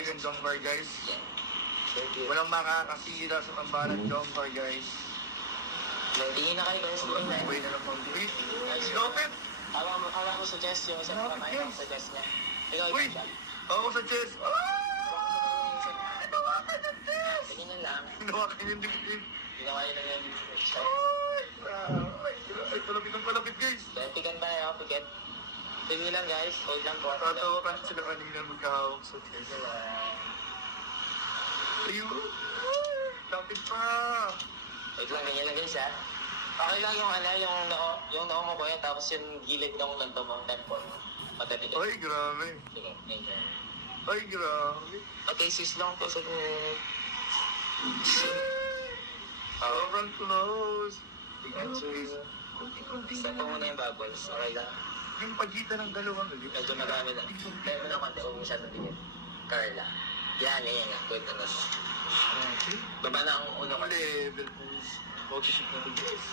talagang Jonggar, guys. Thank you. Walang makakasira sa tambalan Jonggar, guys. Tingin na kayo guys. Uy na lang pang tweet. Stupid! Alam mo suggest yung isa pa tayo ang suggest niya. Ikaw, Uy! ikaw. Ako sa chest! Ginawa ka ng chest! Ganyan lang. Ginawa ka yung dibdib. Ginawa yun na yung Ay, palapit ang palapit, guys. pigan ba yun? Pigan. Tingin lang guys. Hold lang po. Tatawa ka sila kanina magkahawak sa chest. Ayun! Lapit pa! Wait lang, ganyan lang guys ha. Okay lang yung yung noo mo kuya, tapos yung gilid ng lanto mo, temple. Madali ka. Ay, grabe. Sige, ganyan. Ay, grabe. Okay, sis lang po sa Sobrang close. Tingnan mo, guys. Kunti-kunti Isa po muna yung bubbles. Okay lang. yung pagitan ng dalawang ulit. Medyo marami lang. Kaya mo na konti, huwag masyado tingin. Carla. Yan, yan, yan. Good na nas. Okay. Baba na ang unang Level, guys. Focus na guys.